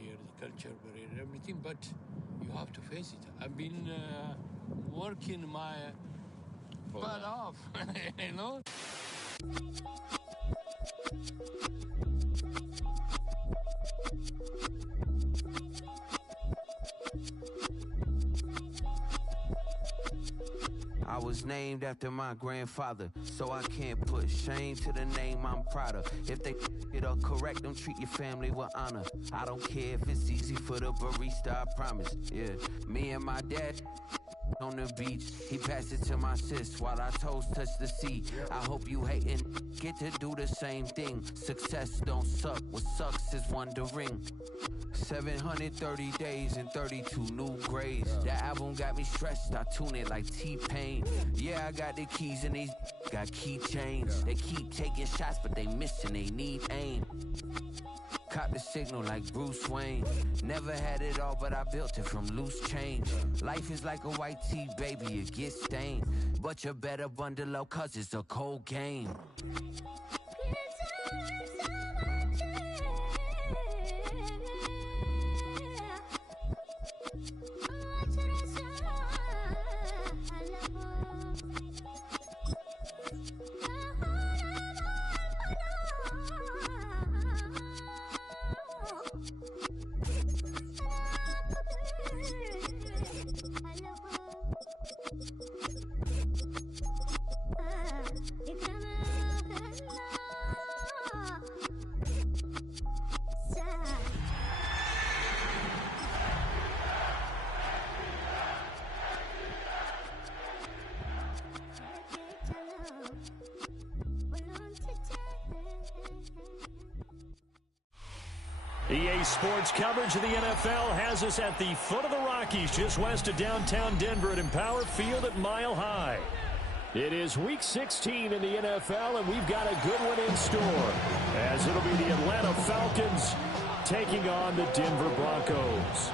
barrier, the culture barrier, everything, but you have to face it. I've been working my butt off, you know? I was named after my grandfather, so I can't put shame to the name I'm proud of. If they it up correct, don't treat your family with honor. I don't care if it's easy for the barista, I promise. Yeah, me and my dad on the beach, he passed it to my sis while our toes touch the sea. I hope you hatin' get to do the same thing. Success don't suck, what sucks is wondering. 730 days and 32 new grades. That album got me stressed, I tune it like T-Pain. Yeah, I got the keys and these got keychains. They keep taking shots, but they missing, they need aim. Caught the signal like Bruce Wayne. Never had it all, but I built it from loose change. Life is like a white tee, baby, it gets stained. But you better bundle up, cause it's a cold game. EA Sports coverage of the NFL has us at the foot of the Rockies, just west of downtown Denver at Empower Field at Mile High. It is Week 16 in the NFL, and we've got a good one in store, as it'll be the Atlanta Falcons taking on the Denver Broncos.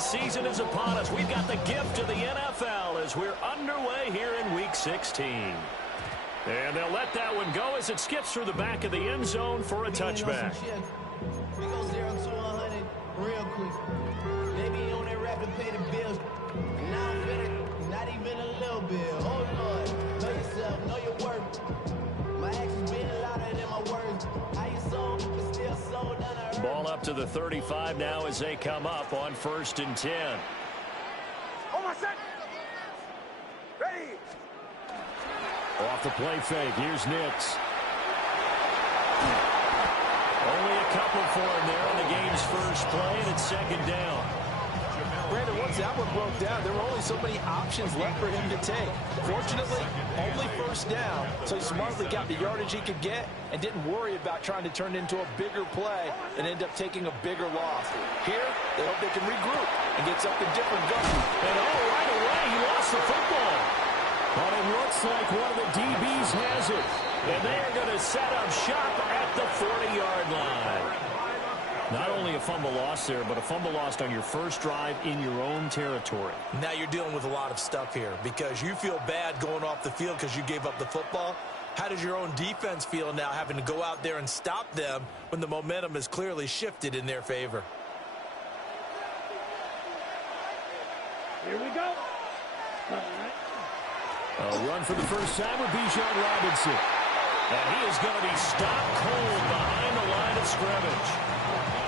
Season is upon us. We've got the gift of the NFL as we're underway here in Week 16. And they'll let that one go as it skips through the back of the end zone for a touchback. We go 0 to 100 real quick. Maybe on that rap to pay the bills. And now I'm feeling not even a little bit. Oh, Lord, know yourself, know your worth. My actions being louder than my words. How you sold, but still sold down the earth. Ball up to the 35 now as they come up on 1st and 10. Hold on, set. Ready. Off the play fake. Here's Nix. Only a couple for him there on the game's first play, and it's 2nd down. Brandon, once that one broke down, there were only so many options left for him to take. Fortunately, only 1st down, so he smartly got the yardage he could get and didn't worry about trying to turn it into a bigger play and end up taking a bigger loss. Here, they hope they can regroup and get something different going. And right away, he lost the football. But it looks like one of the DBs has it. And they are going to set up shop at the 40-yard line. Not only a fumble loss there, but a fumble lost on your first drive in your own territory. Now you're dealing with a lot of stuff here because you feel bad going off the field because you gave up the football. How does your own defense feel now having to go out there and stop them when the momentum has clearly shifted in their favor? Here we go. A run for the first time with Bijan Robinson. And he is going to be stopped cold behind the line of scrimmage.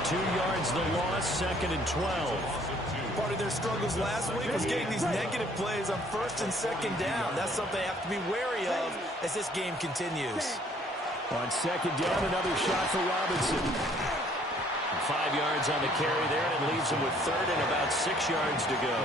2 yards the loss, 2nd and 12. Part of their struggles last week was getting these negative plays on 1st and 2nd down. That's something they have to be wary of as this game continues. On 2nd down, another shot for Robinson. 5 yards on the carry there, and it leaves him with 3rd and about 6 yards to go.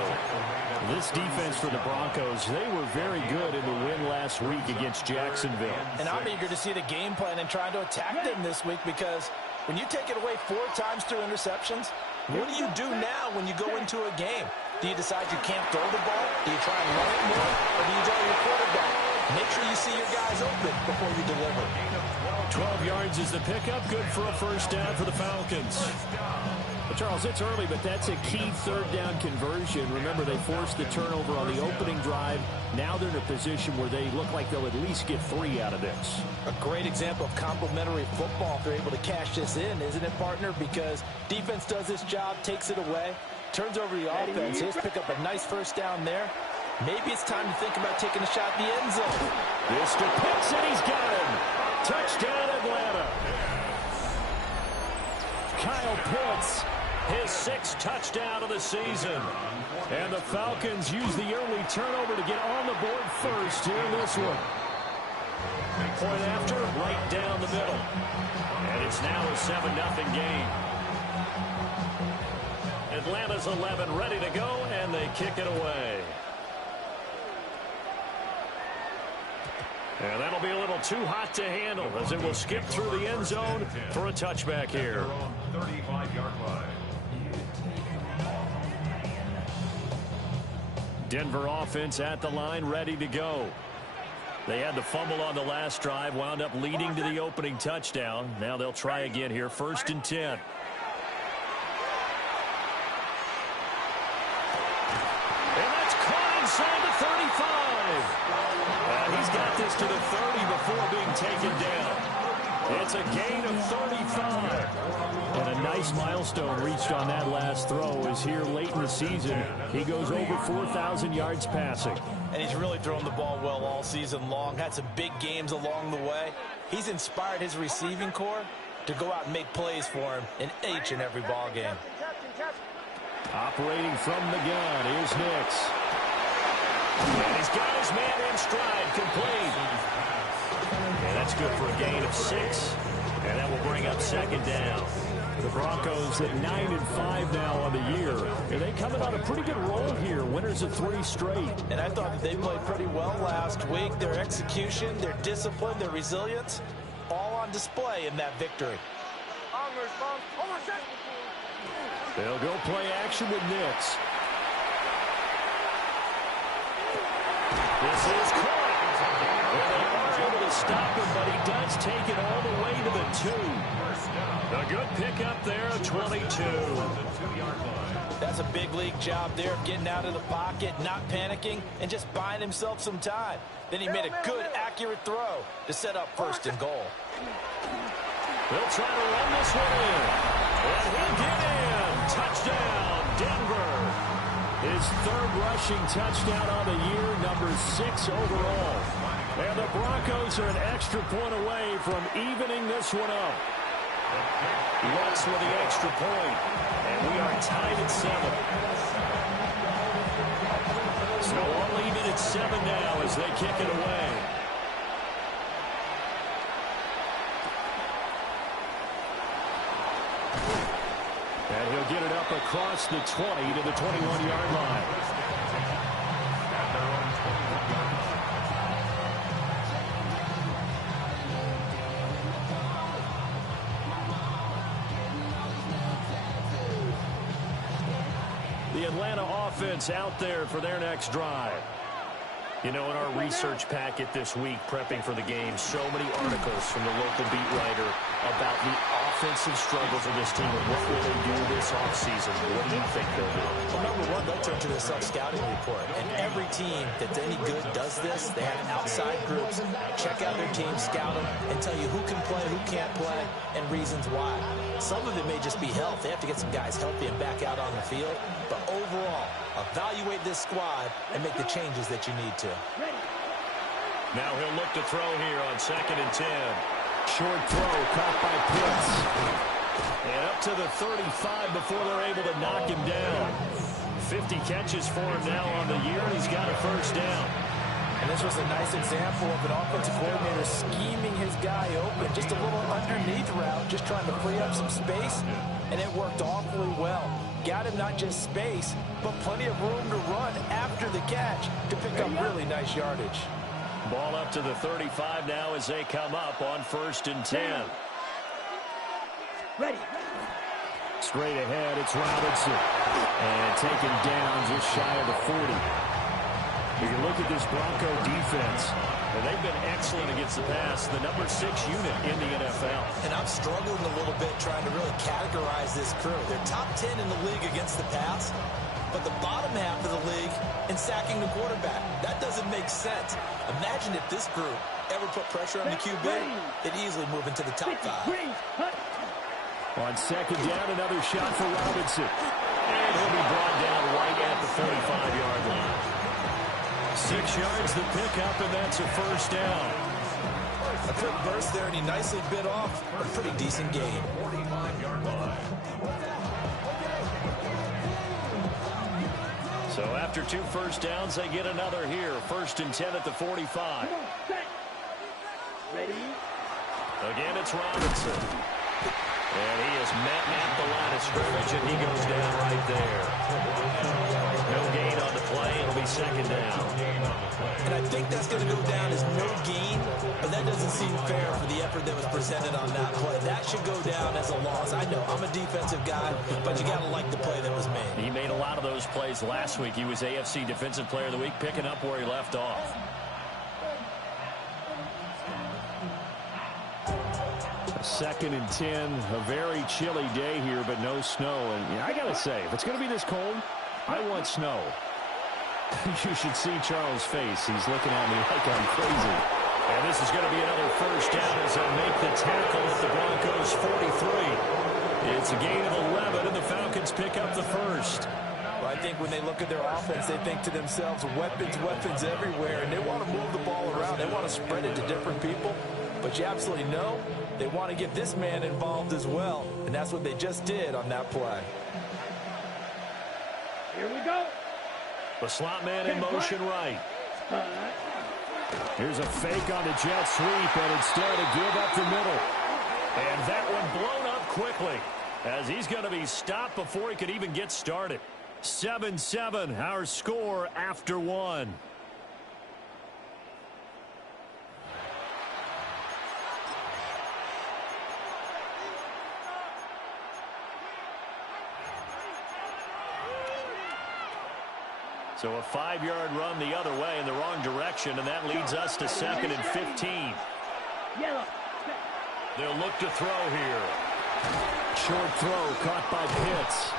This defense for the Broncos, they were very good in the win last week against Jacksonville. And I'm eager to see the game plan and trying to attack them this week because when you take it away 4 times through interceptions, what do you do now when you go into a game? Do you decide you can't throw the ball? Do you try and run it more? Or do you draw your quarterback? Make sure you see your guys open before you deliver. 12 yards is the pickup. Good for a 1st down for the Falcons. Well, Charles, it's early, but that's a key third down conversion. Remember, they forced the turnover on the opening drive. Now they're in a position where they look like they'll at least get 3 out of this. A great example of complementary football if they're able to cash this in, isn't it, partner? Because defense does this job, takes it away, turns over the offense. He'll pick up a nice first down there. Maybe it's time to think about taking a shot in the end zone. This to Pitts, and he's got him. Touchdown, Atlanta. Kyle Pitts, his 6th touchdown of the season. And the Falcons use the early turnover to get on the board first here in this one. Point after, right down the middle. And it's now a 7-0 game. Atlanta's 11 ready to go, and they kick it away. And that'll be a little too hot to handle as it will skip through the end zone for a touchback here. 35-yard line. Denver offense at the line, ready to go. They had the fumble on the last drive, wound up leading to the opening touchdown. Now they'll try again here, 1st and 10. And that's caught inside the 35. And he's got this to the 30 before being taken down. It's a gain of 35. And a nice milestone reached on that last throw as here late in the season, he goes over 4,000 yards passing. And he's really thrown the ball well all season long. Had some big games along the way. He's inspired his receiving corps to go out and make plays for him in each and every ball game. Operating from the gun, here's Nix. And he's got his man in stride, complete. And that's good for a gain of 6. And that will bring up 2nd down. The Broncos at 9-5 now on the year. And they coming on a pretty good roll here. Winners of 3 straight. And I thought that they played pretty well last week. Their execution, their discipline, their resilience, all on display in that victory. They'll go play action with Nix. This is caught. They are able to stop him, but he does take it all the way to the 2. A good pickup there, 22. That's a big league job there, getting out of the pocket, not panicking, and just buying himself some time. Then he made a good, accurate throw to set up 1st and goal. They'll try to run this one in. And he'll get in. Touchdown, Denver. His 3rd rushing touchdown on the year, number 6 overall. And the Broncos are an extra point away from evening this one up. Lutz with the extra point. And we are tied at 7. So all even at 7 now as they kick it away. And he'll get it up across the 20 to the 21-yard line. The Atlanta offense out there for their next drive. You know, in our research packet this week, prepping for the game, so many articles from the local beat writer about the offensive struggles of this team and what will they do this offseason. What do you think they'll do? Well, number one, they'll turn to the self-scouting report. And every team that's any good does this. They have outside groups, check out their team, scout them, and tell you who can play, who can't play, and reasons why. Some of it may just be health. They have to get some guys healthy and back out on the field. But overall, evaluate this squad and make the changes that you need to. Now he'll look to throw here on 2nd and 10. Short throw caught by Pitts. And up to the 35 before they're able to knock him down. 50 catches for him now on the year, and he's got a 1st down. And this was a nice example of an offensive coordinator scheming his guy open. Just a little underneath route, just trying to free up some space, and it worked awfully well. Got him not just space, but plenty of room to run after the catch to pick up really nice yardage. Ball up to the 35 now as they come up on 1st and 10. Ready. Straight ahead, it's Robinson. And taken down just shy of the 40. You look at this Bronco defense, and they've been excellent against the pass, the number 6 unit in the NFL. And I'm struggling a little bit trying to really categorize this crew. They're top 10 in the league against the pass, but the bottom half of the league in sacking the quarterback. That doesn't make sense. Imagine if this group ever put pressure on the QB, they'd easily move into the top 5. On second down, another shot for Robinson. And he'll be brought down right at the 45-yard line. 6 yards the pickup, and that's a first down. A quick burst there, and he nicely bit off a pretty decent gain. 45-yard line. So after 2 first downs, they get another here. 1st and 10 at the 45. Ready? Again, it's Robinson. And he is met at the line of scrimmage, and he goes down right there. No gain on the play. It'll be 2nd down. And I think that's going to go down as no gain, but that doesn't seem fair for the effort that was presented on that play. That should go down as a loss. I know I'm a defensive guy, but you got to like the play that was made. He made a lot of those plays last week. He was AFC Defensive Player of the Week, picking up where he left off. Second and 10, a very chilly day here, but no snow. And yeah, I got to say, if it's going to be this cold, I want snow. You should see Charles' face. He's looking at me like I'm crazy. And this is going to be another first down as they make the tackle at the Broncos' 43. It's a gain of 11, and the Falcons pick up the first. Well, I think when they look at their offense, they think to themselves, weapons, weapons everywhere, and they want to move the ball around. They want to spread it to different people. But you absolutely know they want to get this man involved as well, and that's what they just did on that play. Here we go. The slot man in motion right. Here's a fake on the jet sweep, and instead a give up the middle. And that one blown up quickly as he's going to be stopped before he could even get started. 7-7, our score after 1. So a 5-yard run the other way in the wrong direction, and that leads us to 2nd and 15. They'll look to throw here. Short throw caught by Pitts.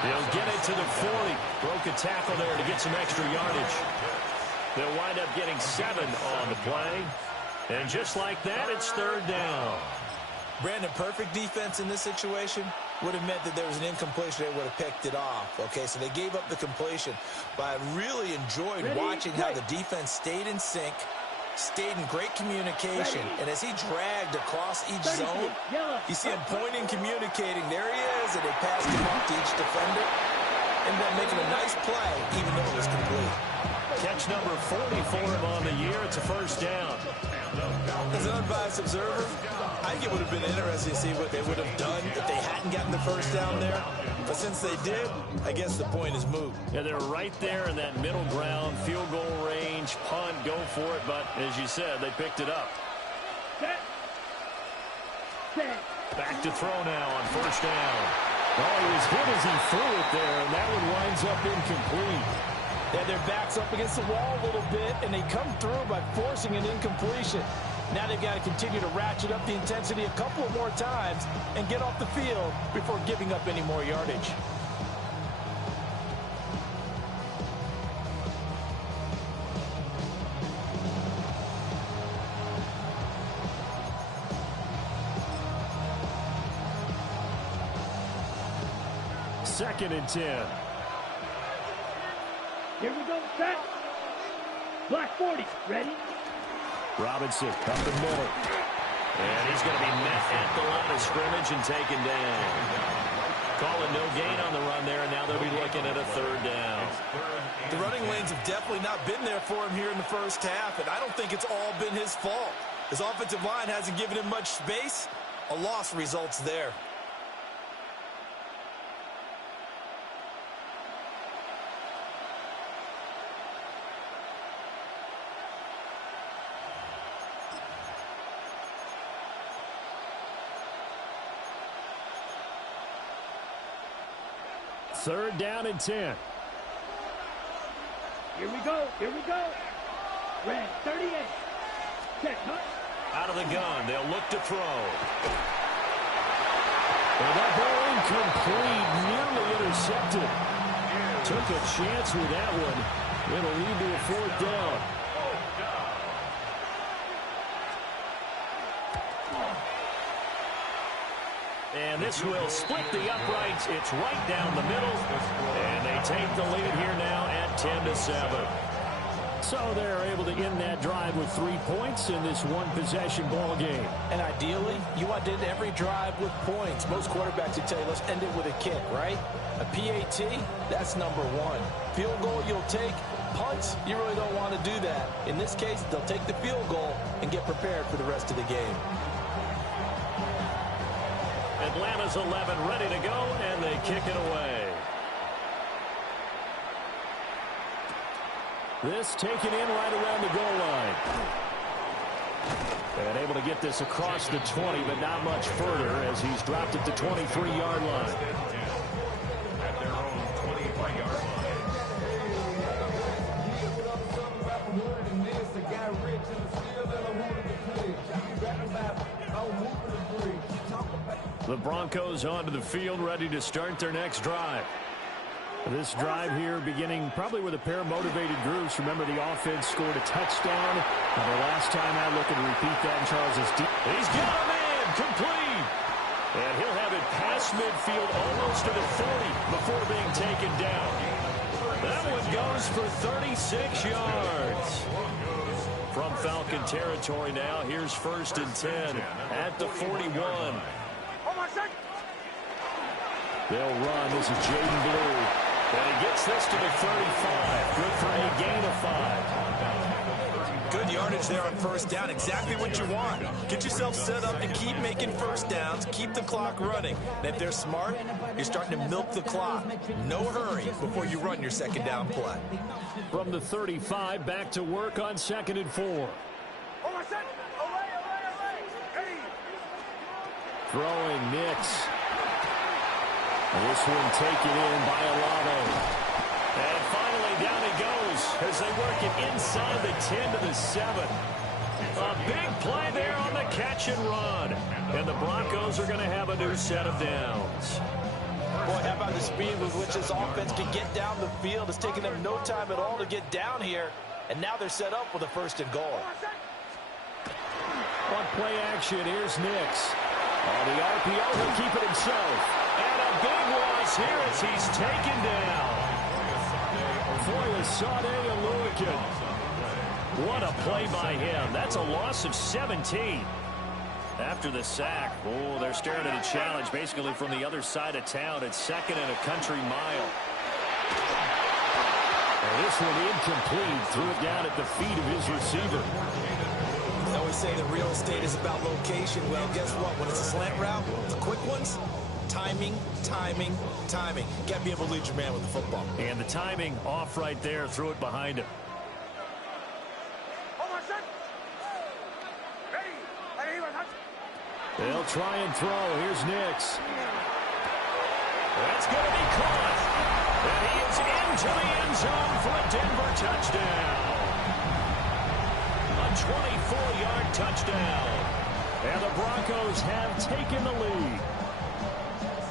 They'll get it to the 40. Broke a tackle there to get some extra yardage. They'll wind up getting 7 on the play. And just like that, it's 3rd down. Brandon, perfect defense in this situation would have meant that there was an incompletion. They would have picked it off. Okay, so they gave up the completion. But I really enjoyed watching how the defense stayed in sync, stayed in great communication. And as he dragged across each zone, you see him pointing, communicating. There he is, and they passed him off to each defender. Ended up making a nice play, even though it was complete. Catch number 40 for him on the year. It's a first down. As an unbiased observer, I think it would have been interesting to see what they would have done if they hadn't gotten the first down there. But since they did, I guess the point is moot. Yeah, they're right there in that middle ground, field goal range, punt, go for it. But as you said, they picked it up. Back to throw now on first down. Oh, he was hit as he threw it there, and that one winds up incomplete. They had their backs up against the wall a little bit, and they come through by forcing an incompletion. Now they've got to continue to ratchet up the intensity a couple of more times and get off the field before giving up any more yardage. Second and 10. Here we go, set. Black 40, ready? Robinson up the middle. And he's going to be met at the line of scrimmage and taken down. Calling no gain on the run there, and now they'll be looking at a 3rd down. The running lanes have definitely not been there for him here in the first half, and I don't think it's all been his fault. His offensive line hasn't given him much space. A loss results there. Third down and 10. Here we go. Here we go. Red 38. Check, huh? Out of the gun. They'll look to throw. And that ball incomplete. Nearly intercepted. Took a chance with that one. It'll lead to a 4th down. And this will split the uprights. It's right down the middle. And they take the lead here now at 10-7. So they're able to end that drive with 3 points in this one-possession ball game. And ideally, you want to end every drive with points. Most quarterbacks would tell you, let's end it with a kick, right? A PAT, that's number 1. Field goal you'll take. Punts, you really don't want to do that. In this case, they'll take the field goal and get prepared for the rest of the game. Atlanta's 11 ready to go, and they kick it away. This taken in right around the goal line. And able to get this across the 20, but not much further as he's dropped it to 23-yard line. At their own 25-yard line. The Broncos onto the field, ready to start their next drive. This drive here beginning probably with a pair of motivated groups. Remember, the offense scored a touchdown. And the last time out, looking to repeat that in Charles's deep. He's got a man, complete. And he'll have it past midfield almost to the 40 before being taken down. That one goes for 36 yards. From Falcon territory now, here's 1st and 10 at the 41. They'll run. This is Jaden Blue. And he gets this to the 35. Good for a gain of 5. Good yardage there on 1st down. Exactly what you want. Get yourself set up to keep making 1st downs. Keep the clock running. And if they're smart, you're starting to milk the clock. No hurry before you run your 2nd down play. From the 35, back to work on 2nd and 4. Throwing Nix. This one taken in by Alano. And finally down he goes as they work it inside the 10 to the 7. A big play there on the catch and run. And the Broncos are going to have a new set of downs. Boy, how about the speed with which this offense can get down the field? It's taken them no time at all to get down here. And now they're set up with a 1st and goal. On play action, here's Nix. On the RPO, he'll keep it himself. And a big loss here as he's taken down. Foyesade Oluokun. What a play by him. That's a loss of 17. After the sack, oh, they're staring at a challenge basically from the other side of town. It's 2nd and a country mile. And this one incomplete. Threw it down at the feet of his receiver. They always say that real estate is about location. Well, guess what? When it's a slant route, the quick ones, timing, timing, timing. You got to be able to lead your man with the football. And the timing off right there. Threw it behind him. They'll try and throw. Here's Nix. That's going to be caught. And he is into the end zone for a Denver touchdown. A 24-yard touchdown. And the Broncos have taken the lead.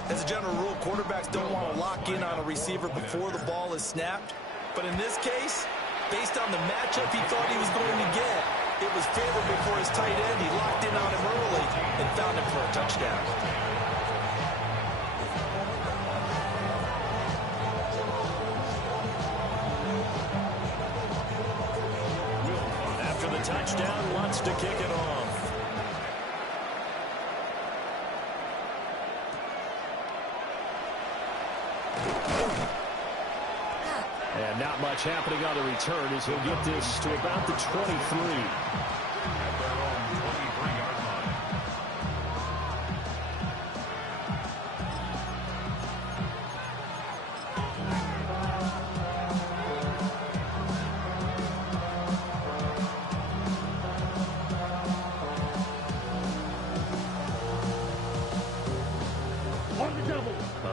As a general rule, quarterbacks don't want to lock in on a receiver before the ball is snapped. But in this case, based on the matchup he thought he was going to get, it was favorable for his tight end. He locked in on him early and found him for a touchdown. After the touchdown, wants to kick it off. And not much happening on the return as he'll get this to about the 23. At their own 23-yard line.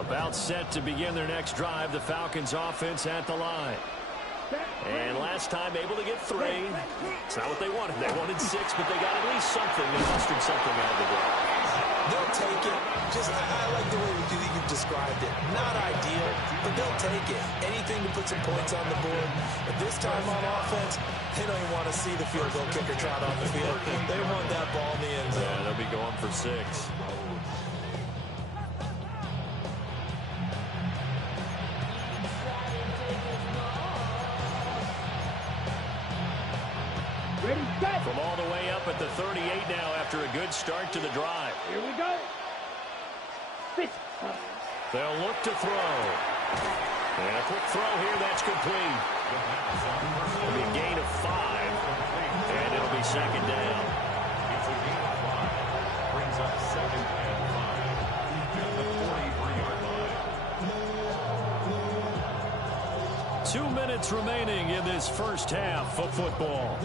About set to begin their next drive, the Falcons offense at the line. And last time able to get 3. It's not what they wanted. They wanted 6, but they got at least something. They mustered something out of the ground. They'll take it. I like the way you've described it. Not ideal, but they'll take it. Anything to put some points on the board. But this time on offense, they don't even want to see the field goal kicker trot on the field. They want that ball in the end zone. Yeah, they'll be going for 6. Ready, set. From all the way up at the 38 now after a good start to the drive. Here we go. Fit. They'll look to throw. And a quick throw here, that's complete. It'll be a gain of 5, and it'll be second down. It's a gain of 5. Brings up 2nd and 5. At the 43-yard line. 2 minutes remaining in this first half of football.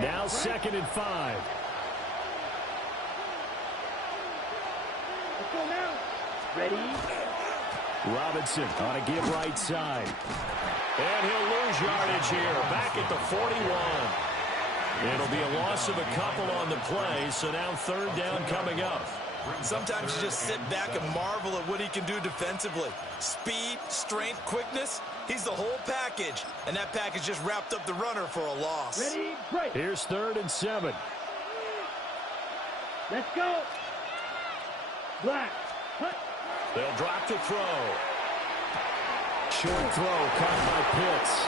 Now 2nd and 5. Let's go now. Ready. Robinson on a give right side. And he'll lose yardage here. Back at the 41. It'll be a loss of a couple on the play, so now 3rd down coming up. Sometimes you just sit back and marvel at what he can do defensively. Speed, strength, quickness. He's the whole package. And that package just wrapped up the runner for a loss. Ready, break. Here's 3rd and 7. Let's go. Black. Hunt. They'll drop to throw. Short throw caught by Pitts.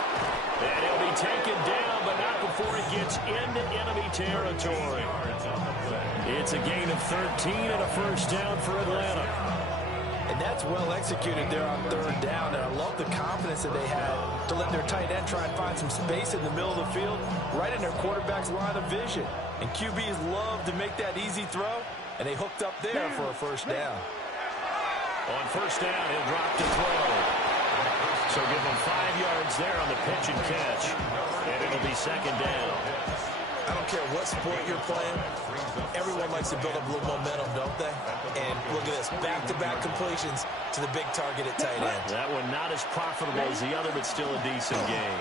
And he'll be taken down, but not before it gets into enemy territory. It's a gain of 13 and a first down for Atlanta. And that's well executed there on 3rd down. And I love the confidence that they had to let their tight end try and find some space in the middle of the field, right in their quarterback's line of vision. And QBs love to make that easy throw, and they hooked up there for a first down. On first down, he'll drop to throw. So give them 5 yards there on the pitch and catch. And it'll be 2nd down. I don't care what sport you're playing. Everyone likes to build up a little momentum, don't they? And look at this, back-to-back completions to the big target at tight end. That one not as profitable as the other, but still a decent game.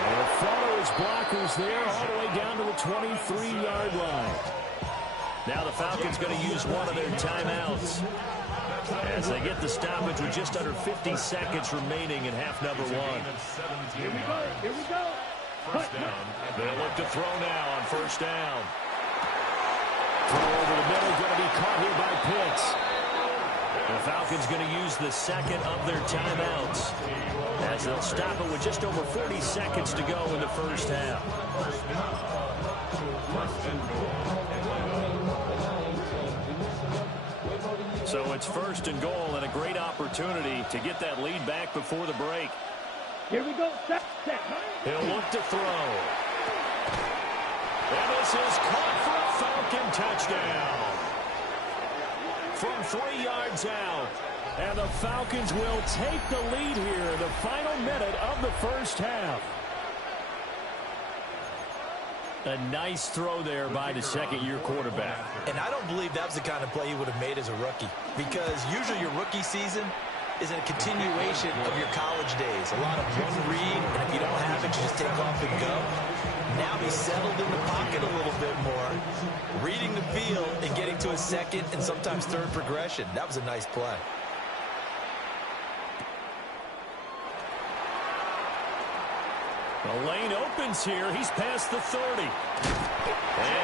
And they'll follow his blockers there all the way down to the 23-yard line. Now the Falcons going to use one of their timeouts as they get the stoppage with just under 50 seconds remaining in half number 1. Here we go. Here we go. First down. They'll look to throw now on first down. Throw over the middle, going to be caught here by Pitts. The Falcons going to use the 2nd of their timeouts as they'll stop it with just over 40 seconds to go in the first half. So it's 1st and goal and a great opportunity to get that lead back before the break. Here we go. Set. He'll look to throw. And this is caught for a Falcon touchdown. From 3 yards out. And the Falcons will take the lead here in the final minute of the first half. A nice throw there by the 2nd-year quarterback. And I don't believe that was the kind of play he would have made as a rookie, because usually your rookie season is a continuation of your college days. A lot of one read, and if you don't have it, you just take off and go. Now he's settled in the pocket a little bit more, reading the field and getting to his 2nd and sometimes 3rd progression. That was a nice play. The lane opens here. He's past the 30. And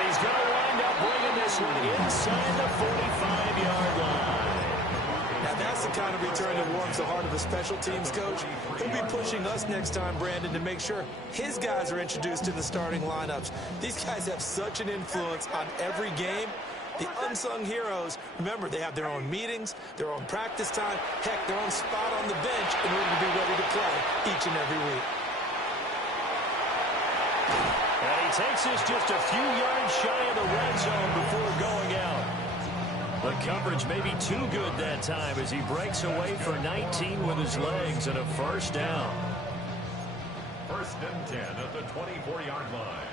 he's going to wind up bringing this one inside the 45-yard line. Now that's the kind of return that warms the heart of a special teams coach. He'll be pushing us next time, Brandon, to make sure his guys are introduced in the starting lineups. These guys have such an influence on every game. The unsung heroes, remember, they have their own meetings, their own practice time, heck, their own spot on the bench in order to be ready to play each and every week. And he takes this just a few yards shy of the red zone before going out. The coverage may be too good that time as he breaks away for 19 with his legs and a first down. 1st and 10 at the 24-yard line.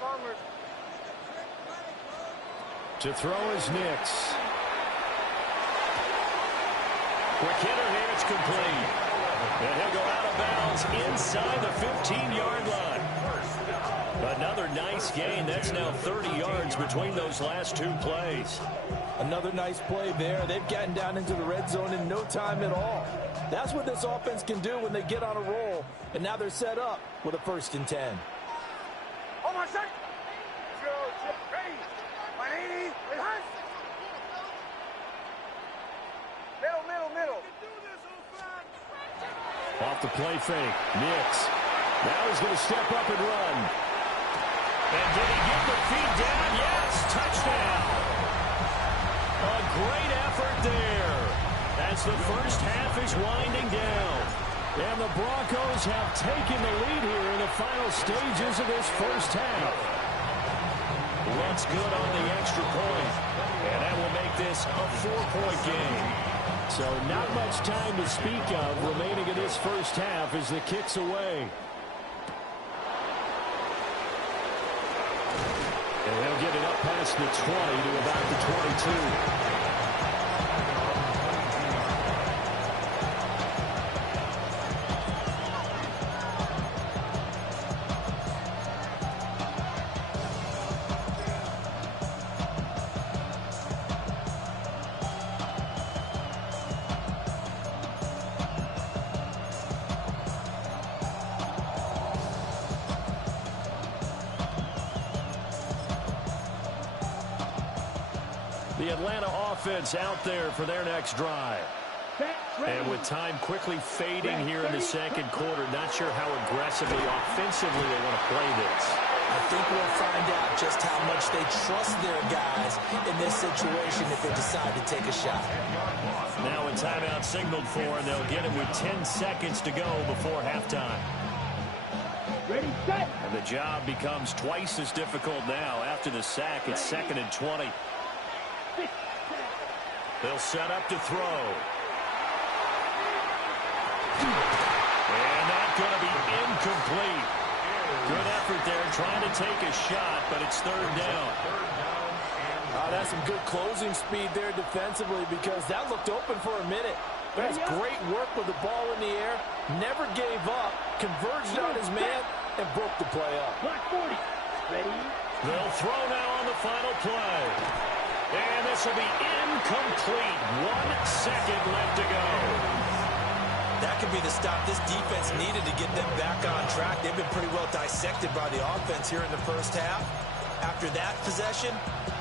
Bombers. To throw is Nix. Quick hitter here, it's complete. And he'll go out of bounds inside the 15-yard line. Another nice gain. That's now 30 yards between those last two plays. Another nice play there. They've gotten down into the red zone in no time at all. That's what this offense can do when they get on a roll. And now they're set up with a 1st and 10. Oh, my son! Ready! 180! Middle! Off the play fake. Nix. Now he's going to step up and run. And did he get the feet down? Yes! Touchdown! A great effort there as the first half is winding down. And the Broncos have taken the lead here in the final stages of this first half. Looks good on the extra point. And that will make this a 4-point game. So not much time to speak of remaining in this first half as the kick's away. And he'll get it up past the 20 to about the 22. The Atlanta offense out there for their next drive. And with time quickly fading here in the second quarter, not sure how aggressively, offensively they want to play this. I think we'll find out just how much they trust their guys in this situation if they decide to take a shot. Now a timeout signaled for, and they'll get him with 10 seconds to go before halftime. Ready, set! And the job becomes twice as difficult now after the sack. It's 2nd and 20. They'll set up to throw. And that's going to be incomplete. Good effort there trying to take a shot, but it's 3rd down. That's some good closing speed there defensively because that looked open for a minute. That's great work with the ball in the air. Never gave up, converged on his man, and broke the play up. Block 40. Ready? They'll throw now on the final play. And this will be incomplete. 1 second left to go. That could be the stop this defense needed to get them back on track. They've been pretty well dissected by the offense here in the first half. After that possession,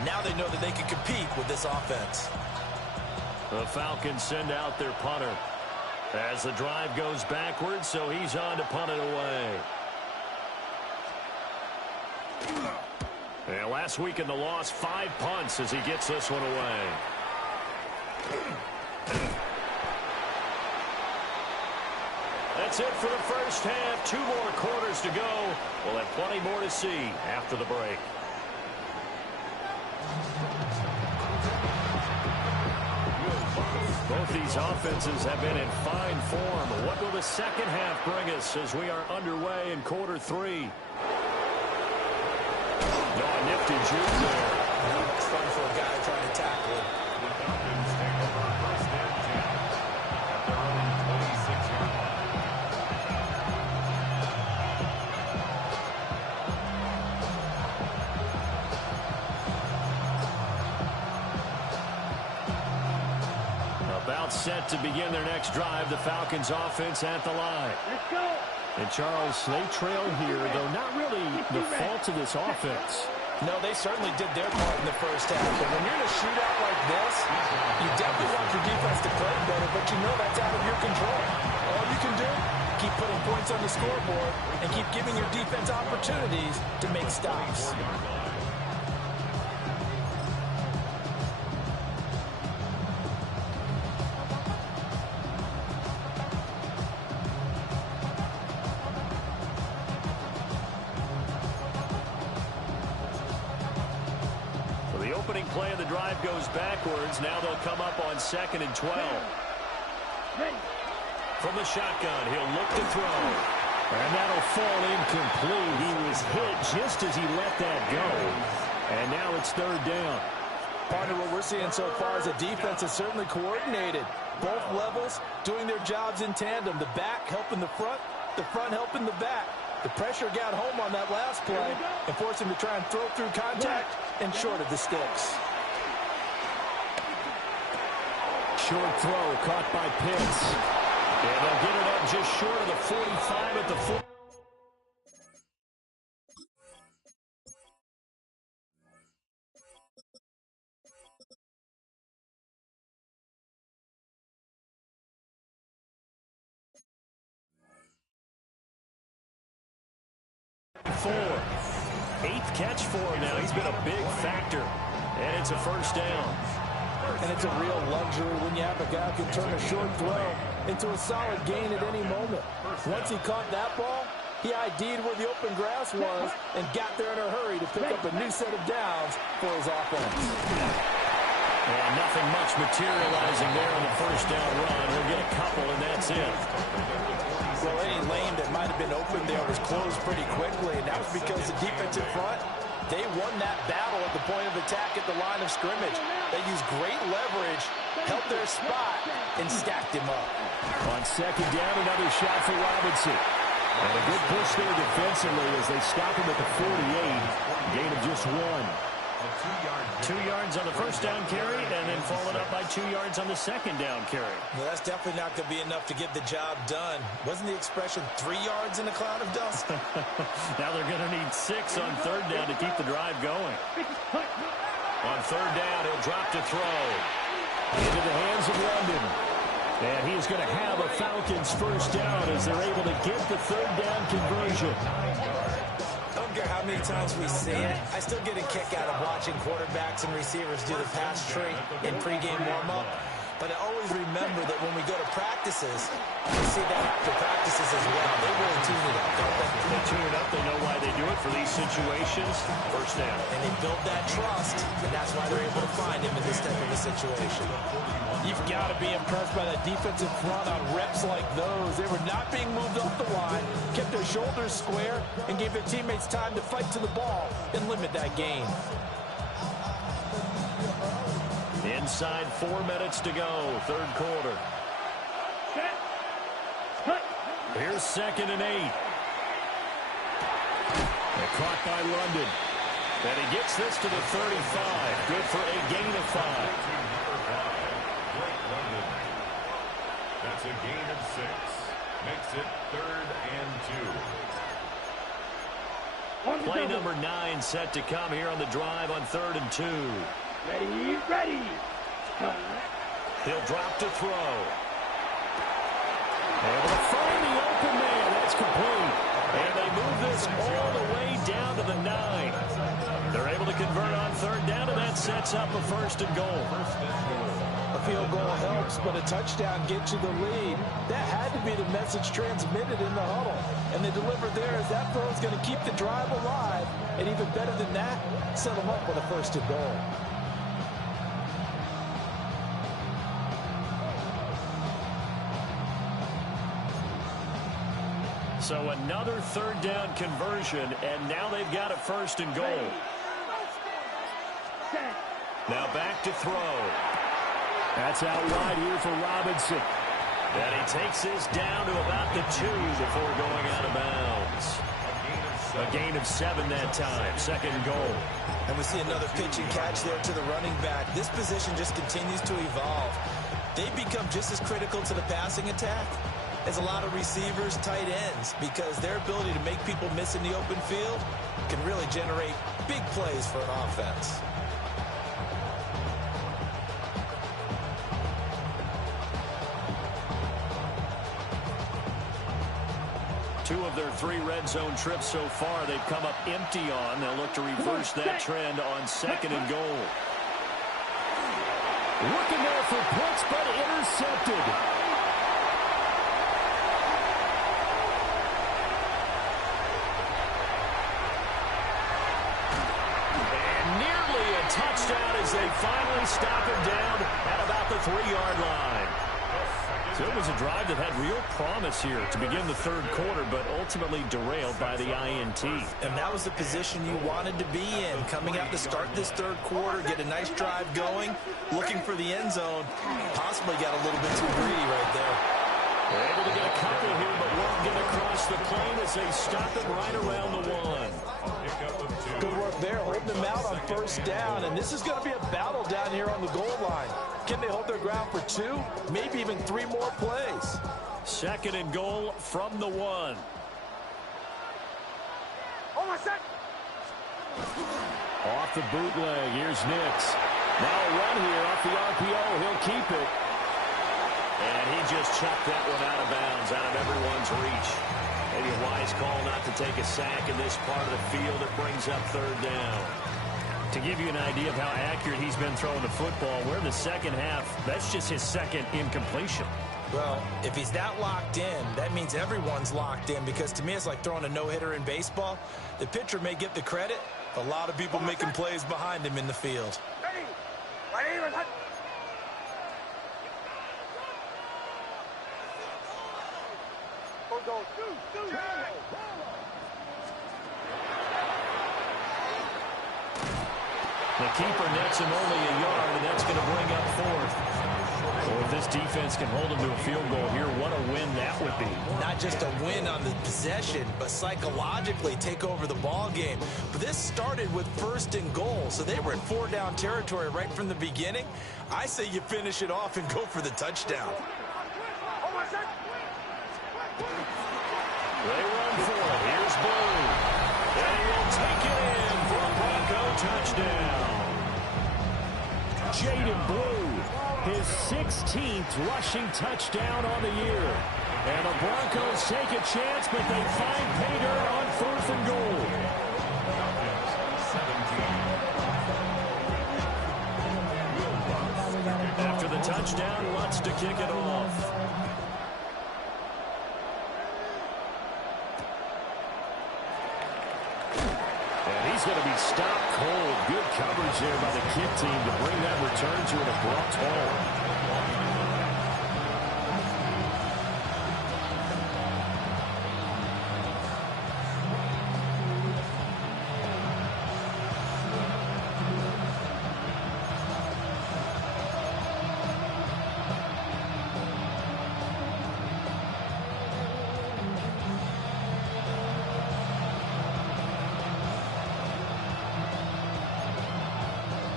now they know that they can compete with this offense. The Falcons send out their punter as the drive goes backwards, so he's on to punt it away. And last week in the loss, 5 punts as he gets this one away. That's it for the first half. 2 more quarters to go. We'll have plenty more to see after the break. Both these offenses have been in fine form. What will the second half bring us as we are underway in quarter 3? No, a nifty juke there. It's fun for a guy trying to tackle it. The Falcons take over 1st and 10 at their own 26-yard line. About set to begin their next drive, the Falcons offense at the line. Let's go! And Charles, they trail here, though not really the fault of this offense. No, they certainly did their part in the first half. But when you're in a shootout like this, you definitely want your defense to play better, but you know that's out of your control. All you can do, keep putting points on the scoreboard and keep giving your defense opportunities to make stops. opening play of the drive goes backwards. Now they'll come up on 2nd and 12. From the shotgun, he'll look to throw. And that'll fall incomplete. He was hit just as he let that go. And now it's 3rd down. Partner, what we're seeing so far is the defense is certainly coordinated. Both levels doing their jobs in tandem. The back helping the front helping the back. The pressure got home on that last play and forced him to try and throw through contact and short of the sticks. Short throw caught by Pitts. And they'll get it up just short of the 45 at the 4. Eighth catch for him now. He's been a big factor. And it's a 1st down. And it's a real luxury when you have a guy who can turn a short throw into a solid gain at any moment. Once he caught that ball, he ID'd where the open grass was and got there in a hurry to pick up a new set of downs for his offense. And nothing much materializing there on the 1st down run. He'll get a couple, and that's it. Well, any lane that might have been open there was closed pretty quickly, and that was because the defensive front, they won that battle at the point of attack at the line of scrimmage. They used great leverage, held their spot, and stacked him up. On 2nd down, another shot for Robinson. And a good push there defensively as they stop him at the 48. Gain of just 1. 2 yards on the 1st down carry, and then followed up by 2 yards on the 2nd down carry. Well, that's definitely not going to be enough to get the job done. Wasn't the expression 3 yards in a cloud of dust? Now they're going to need 6 on 3rd down to keep the drive going. On 3rd down, he'll drop to throw. Into the hands of London. And he's going to have a Falcons 1st down as they're able to get the 3rd down conversion. I don't care how many times we see it. I still get a kick out of watching quarterbacks and receivers do the pass tree in pregame warm-up. But I always remember that when we go to practices, we see that after practices as well. They really tune it up, don't they? They tune it up. They know why they do it for these situations. 1st down. And they build that trust, and that's why they're able to find him in this type of a situation. You've got to be impressed by that defensive front on reps like those. They were not being moved off the line, kept their shoulders square, and gave their teammates time to fight to the ball and limit that gain. Inside 4 minutes to go, 3rd quarter. Here's 2nd and 8. They're caught by London. And he gets this to the 35. Good for a gain of 5. That's a gain of 6. Makes it 3rd and 2. Play number 9 set to come here on the drive on 3rd and 2. Ready. He'll drop to throw. Able to find the open man. That's complete. And they move this all the way down to the 9. They're able to convert on 3rd down, and that sets up a 1st and goal. A field goal helps, but a touchdown gets you the lead. That had to be the message transmitted in the huddle. And they delivered there as that throw is going to keep the drive alive. And even better than that, set them up with a 1st and goal. So another 3rd down conversion, and now they've got a 1st and goal. Now back to throw. That's out wide here for Robinson. And he takes this down to about the 2 before going out of bounds. A gain of 7 that time, 2nd and goal. And we see another pitch and catch there to the running back. This position just continues to evolve. They become just as critical to the passing attack as a lot of receivers, tight ends, because their ability to make people miss in the open field can really generate big plays for an offense. Two of their 3 red zone trips so far, they've come up empty on. They'll look to reverse that trend on 2nd and goal. Looking there for Pitts, but intercepted. And nearly a touchdown as as they finally stop him down at about the 3-yard line. So it was a drive that had real promise here to begin the third quarter, but ultimately derailed by the INT. And that was the position you wanted to be in, coming out to start this third quarter, get a nice drive going, looking for the end zone. Possibly got a little bit too greedy right there. They're able to get a couple here, but won't get across the plane as they stop it right around the 1. Good work there, holding them out on first down, and this is going to be a battle down here on the goal line. Can they hold their ground for 2, maybe even 3 more plays? 2nd and goal from the 1. Off the bootleg, here's Nix. Now a run here off the RPO, he'll keep it. And he just chucked that one out of bounds, out of everyone's reach. Maybe a wise call not to take a sack in this part of the field. It brings up 3rd down. To give you an idea of how accurate he's been throwing the football, we're in the second half. That's just his 2nd incompletion. Well, if he's that locked in, that means everyone's locked in, because to me it's like throwing a no-hitter in baseball. The pitcher may get the credit, a lot of people making plays behind him in the field. The keeper nets him only a yard, and that's going to bring up 4th. Well, if this defense can hold him to a field goal here, what a win that would be. Not just a win on the possession, but psychologically take over the ball game. But this started with 1st and goal, so they were in 4-down territory right from the beginning. I say you finish it off and go for the touchdown. They run for it. Here's Blue. And he will take it in for a Bronco touchdown. Jaden Blue, his 16th rushing touchdown on the year. And the Broncos take a chance, but they find pay dirt on 4th and goal. After the touchdown, Lutz to kick it off. He's going to be stopped cold. Good coverage there by the kick team to bring that return to an abrupt halt.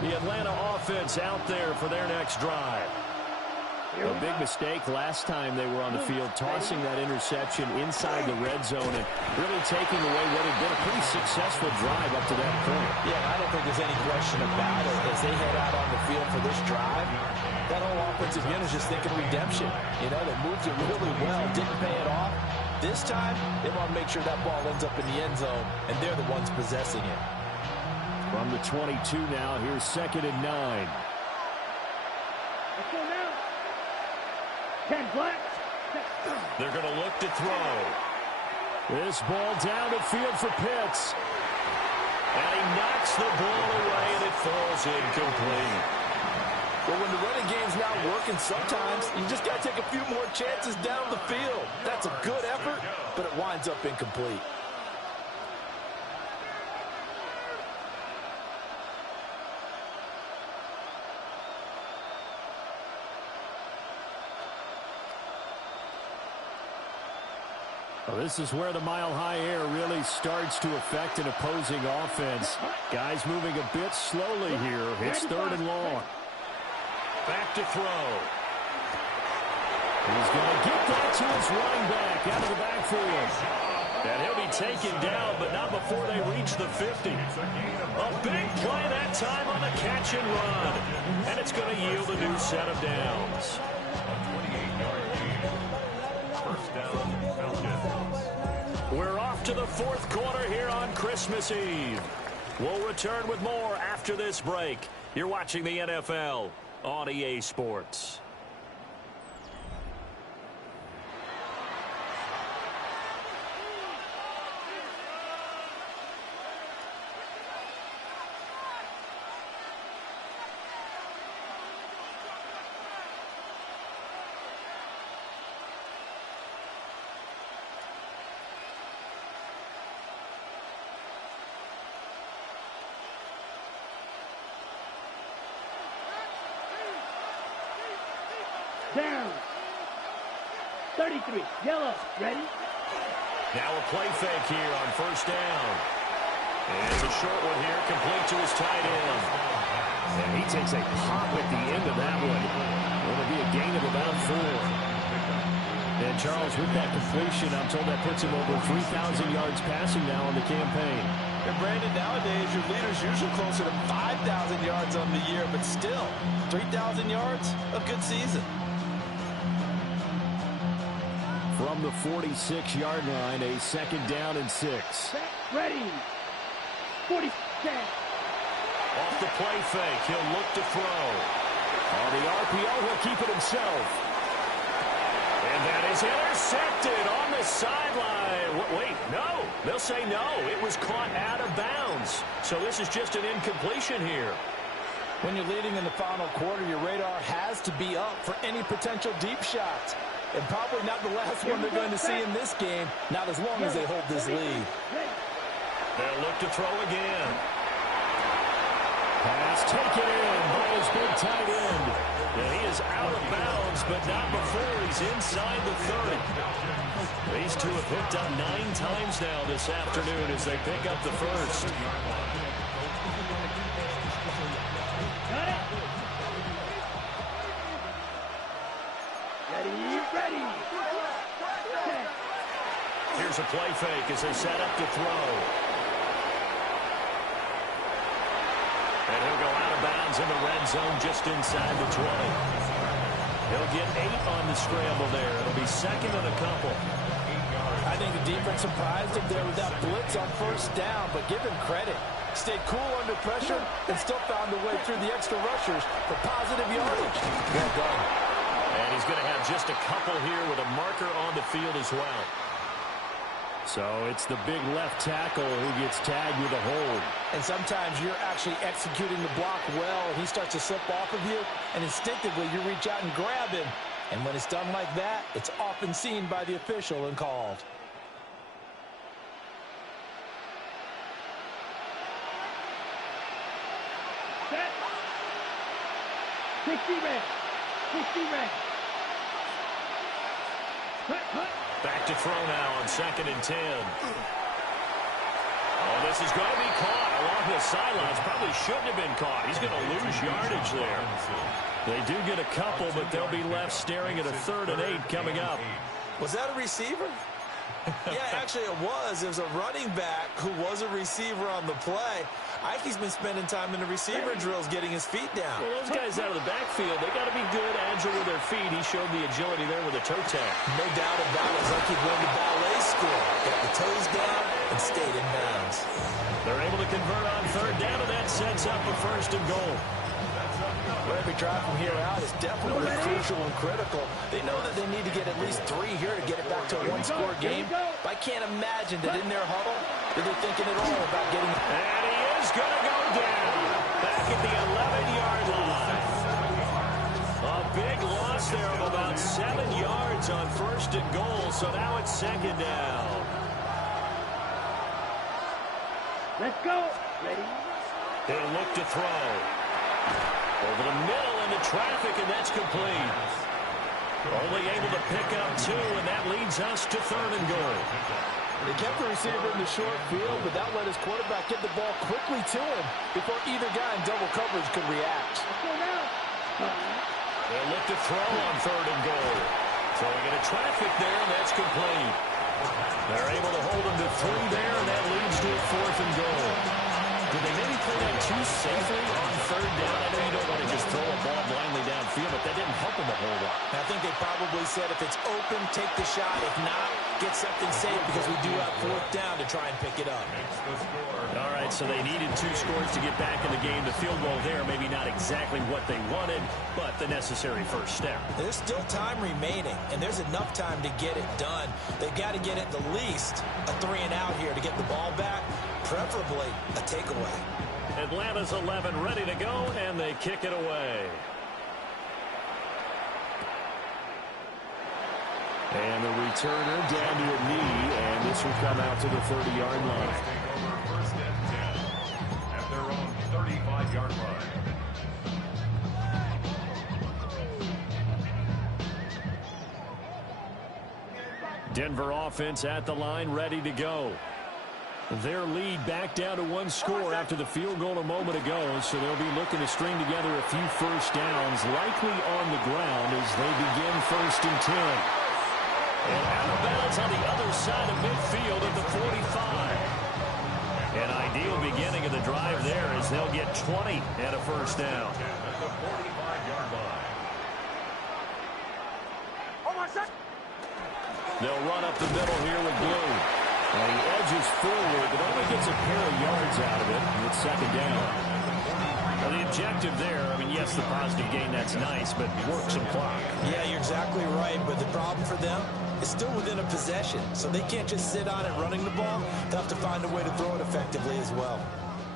The Atlanta offense out there for their next drive. A big mistake last time they were on the field, tossing that interception inside the red zone and really taking away what had been a pretty successful drive up to that point. Yeah, I don't think there's any question about it. As they head out on the field for this drive, that whole offensive unit is just thinking redemption. You know, they moved it really well, didn't pay it off. This time, they want to make sure that ball ends up in the end zone, and they're the ones possessing it. From the 22 now, here's 2nd and 9. Let's go now. 10 black. They're going to look to throw. This ball down the field for Pitts. And he knocks the ball away, and it falls incomplete. Well, when the running game's not working, sometimes you just got to take a few more chances down the field. That's a good effort, but it winds up incomplete. Well, this is where the mile-high air really starts to affect an opposing offense. Guys moving a bit slowly here. It's 3rd and long. Back to throw. He's going to get that to his running back out of the backfield. And he'll be taken down, but not before they reach the 50. A big play that time on the catch and run. And it's going to yield a new set of downs. First down, Falcons. We're off to the 4th quarter here on Christmas Eve. We'll return with more after this break. You're watching the NFL on EA Sports. Down. 33. Yellow. Ready? Now a play fake here on first down. And the short one here, complete to his tight end. And he takes a pop at the end of that one. It'll be a gain of about 4. And Charles, with that completion, I'm told that puts him over 3,000 yards passing now on the campaign. And Brandon, nowadays your leader's usually closer to 5,000 yards on the year, but still, 3,000 yards, a good season. From the 46-yard line, a second down and 6. Ready. 40. Off the play fake, he'll look to throw. On the RPO, he'll keep it himself. And that is intercepted on the sideline. Wait, no. They'll say no. It was caught out of bounds. So this is just an incompletion here. When you're leading in the final quarter, your radar has to be up for any potential deep shots. And probably not the last one they're going to see in this game, not as long as they hold this lead. They'll look to throw again. Pass taken in by his big tight end. And he is out of bounds, but not before he's inside the 30. These two have hooked up 9 times now this afternoon as they pick up the first. Got it. Ready. Here's a play fake as they set up to throw. And he'll go out of bounds in the red zone just inside the 20. He'll get 8 on the scramble there. It'll be second and a couple. I think the defense surprised him there with that blitz on first down, but give him credit. Stayed cool under pressure and still found a way through the extra rushers for positive yardage. Well done. And he's going to have just a couple here with a marker on the field as well. So it's the big left tackle who gets tagged with a hold. And sometimes you're actually executing the block well, and he starts to slip off of you, and instinctively you reach out and grab him. And when it's done like that, it's often seen by the official and called. Set. 60 red. 60 red. Cut. Back to throw now on second and 10. Oh, this is going to be caught along the sidelines. Probably shouldn't have been caught. He's going to lose yardage there. They do get a couple, but they'll be left staring at a 3rd and 8 coming up. Was that a receiver? Yeah, actually it was. It was a running back who was a receiver on the play. Ikey's been spending time in the receiver drills getting his feet down. Well, those guys out of the backfield, they got to be good, agile with their feet. He showed the agility there with a toe tap. No doubt about it. It's like he's going to ballet school. Got the toes down and stayed in bounds. They're able to convert on 3rd down, and that sets up a 1st and goal. Well, every drive from here out is definitely crucial and critical. They know that they need to get at least 3 here to get it back to a 1-score game. But I can't imagine that in their huddle that they're thinking at all about getting... And he is going to go down back at the 11-yard line. A big loss there of about 7 yards on 1st and goal, so now it's 2nd down. Let's go. Ready. They'll look to throw. Over the middle into traffic, and that's complete. Only able to pick up 2, and that leads us to 3rd and goal. They kept the receiver in the short field, but that let his quarterback get the ball quickly to him before either guy in double coverage could react. They'll look to throw on 3rd and goal. Throwing into traffic there, and that's complete. They're able to hold him to 3 there, and that leads to a 4th and goal. Did they maybe play that too safely on 3rd down? I know you don't want to just throw a ball blindly downfield, but that didn't help them a whole lot. I think they probably said if it's open, take the shot. If not, get something safe because we do have 4th down to try and pick it up. All right, so they needed 2 scores to get back in the game. The field goal there, maybe not exactly what they wanted, but the necessary first step. There's still time remaining, and there's enough time to get it done. They've got to get at the least a 3-and-out here to get the ball back, preferably a takeaway. Atlanta's 11 ready to go, and they kick it away. And the returner down to a knee, and this will come out to the 30-yard line. First and 10 at their own 35-yard line. Denver offense at the line, ready to go. Their lead back down to one score after the field goal a moment ago, so they'll be looking to string together a few first downs, likely on the ground as they begin 1st and 10. And out of bounds on the other side of midfield at the 45. An ideal beginning of the drive there as they'll get 20 and a first down. At the 45-yard line. They'll run up the middle here with Blue. And he edges forward, but only gets a pair of yards out of it. It's 2nd down. Now the objective there, I mean, yes, the positive gain, that's nice, but work some clock. Yeah, you're exactly right, but the problem for them is still within a possession, so they can't just sit on it running the ball. They'll have to find a way to throw it effectively as well.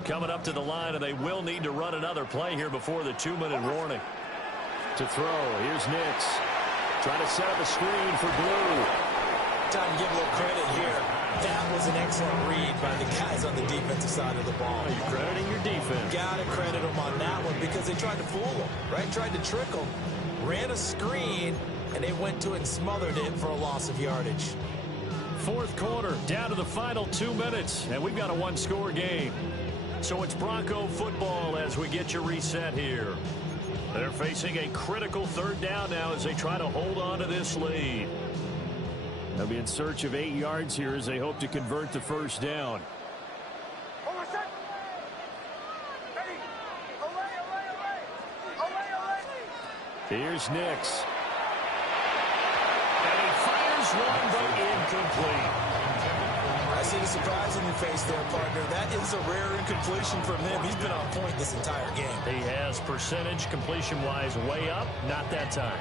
Coming up to the line, and they will need to run another play here before the 2-minute warning. To throw, here's Nix. Trying to set up a screen for Blue. Time to give a little credit here. That was an excellent read by the guys on the defensive side of the ball. Oh, you're crediting your defense. Got to credit them on that one because they tried to fool them, right? Tried to trick them, ran a screen, and they went to it and smothered it for a loss of yardage. 4th quarter, down to the final 2 minutes, and we've got a one-score game. So it's Bronco football as we get you reset here. They're facing a critical 3rd down now as they try to hold on to this lead. They'll be in search of 8 yards here as they hope to convert the first down. Here's Nix. And he fires one, but incomplete. I see the surprise in your face there, partner. That is a rare incompletion from him. He's been on point this entire game. He has percentage completion-wise way up, not that time.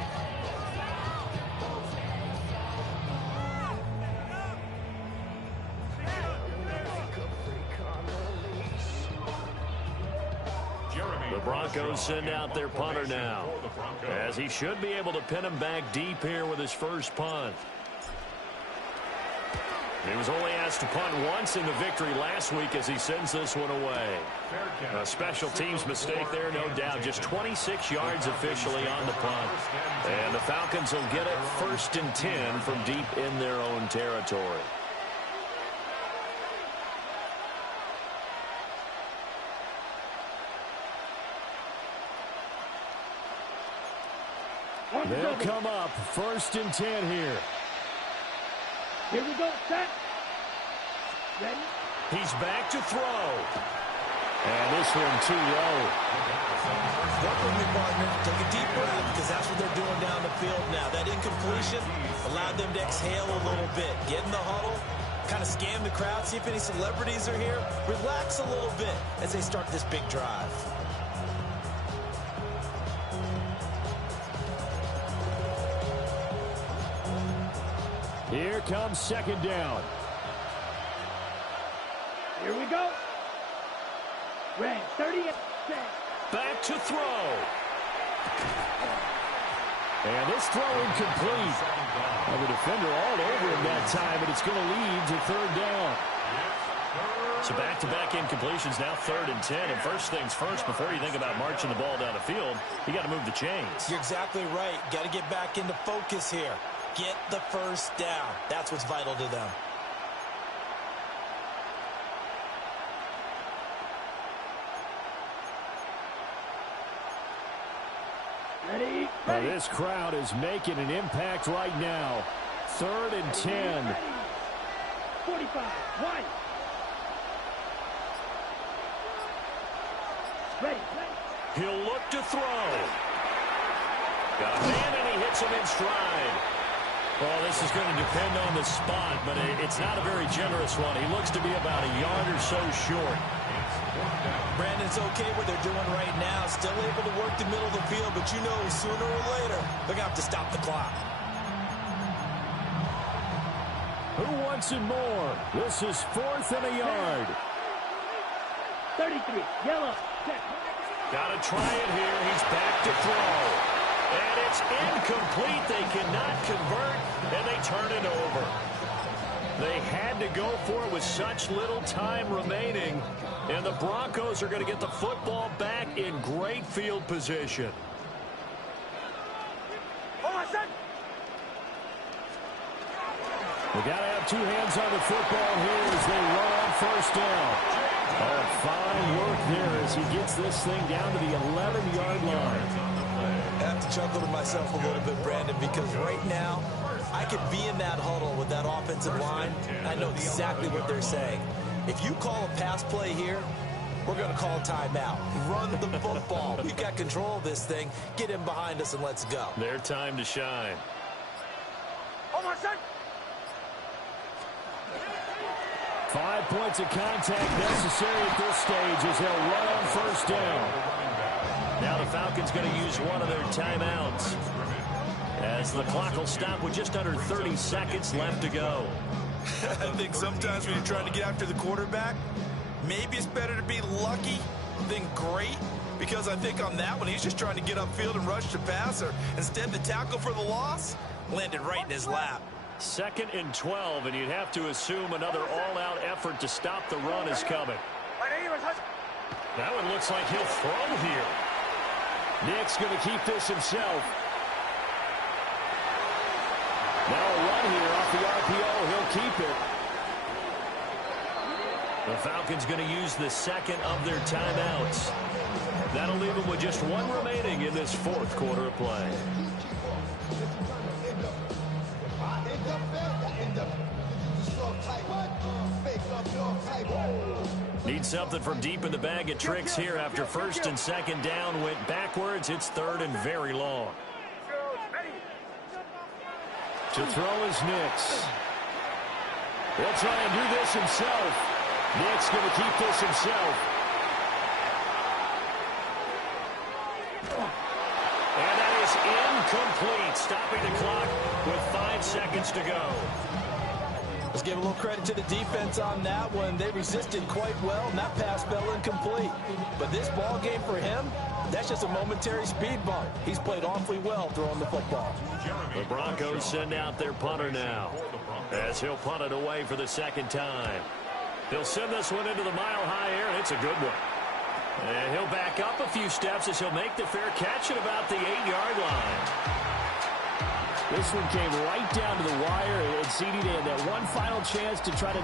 The Broncos send out their punter now, as he should be able to pin him back deep here with his first punt. He was only asked to punt once in the victory last week as he sends this one away. A special teams mistake there, no doubt. Just 26 yards officially on the punt. And the Falcons will get it 1st and 10 from deep in their own territory. They'll come up 1st and 10 here. Here we go, set. Ready? He's back to throw. And this one too low. Work with me, partner. Take a deep breath because that's what they're doing down the field now. That incompletion allowed them to exhale a little bit. Get in the huddle, kind of scan the crowd, see if any celebrities are here. Relax a little bit as they start this big drive. Here comes 2nd down. Here we go. Red 38. Back to throw. And this throw incomplete. Well, the defender all over him that time, but it's going to lead to 3rd down. So back-to-back incompletions, now 3rd and 10. And first things first, before you think about marching the ball down the field, you got to move the chains. You're exactly right. Got to get back into focus here. Get the first down. That's what's vital to them. Ready? Now this crowd is making an impact right now. 3rd and 10. 45. One. Ready. He'll look to throw. Got a man, and he hits him in stride. Well, this is going to depend on the spot, but it's not a very generous one. He looks to be about a yard or so short. Brandon's okay what they're doing right now. Still able to work the middle of the field, but you know sooner or later they're going to have to stop the clock. Who wants it more? This is 4th and a yard. 33. Yellow. Set. Got to try it here. He's back to throw. And it's incomplete. They cannot convert, and they turn it over. They had to go for it with such little time remaining, and the Broncos are going to get the football back in great field position. We got to have two hands on the football here as they run on first down. Oh, fine work there as he gets this thing down to the 11-yard line. I have to chuckle to myself a little bit, Brandon, because right now I could be in that huddle with that offensive line. I know exactly what they're saying. If you call a pass play here, we're going to call a timeout. Run the football. We've got control of this thing. Get in behind us and let's go. Their time to shine. 5 points of contact necessary at this stage as they'll run on first down. Now the Falcons going to use one of their timeouts as the clock will stop with just under 30 seconds left to go. I think sometimes when you're trying to get after the quarterback, maybe it's better to be lucky than great, because I think on that one he's just trying to get upfield and rush the passer. Instead, the tackle for the loss landed right in his lap. 2nd and 12, and you'd have to assume another all-out effort to stop the run is coming. That one looks like he'll throw here. Nick's going to keep this himself. Now a run here off the RPO. He'll keep it. The Falcons going to use the second of their timeouts. That'll leave them with just one remaining in this fourth quarter of play. Need something from deep in the bag of tricks here after 1st and 2nd down went backwards. It's 3rd and very long. To throw is Nix. He'll try and do this himself. Nix going to keep this himself. And that is incomplete, stopping the clock with 5 seconds to go. Let's give a little credit to the defense on that one. They resisted quite well, and that pass fell incomplete. But this ball game for him, that's just a momentary speed bump. He's played awfully well throwing the football. The Broncos send out their punter now as he'll punt it away for the 2nd time. He'll send this one into the mile-high air, and it's a good one. And he'll back up a few steps as he'll make the fair catch at about the 8-yard line. This one came right down to the wire, and CeeDee had that one final chance to try to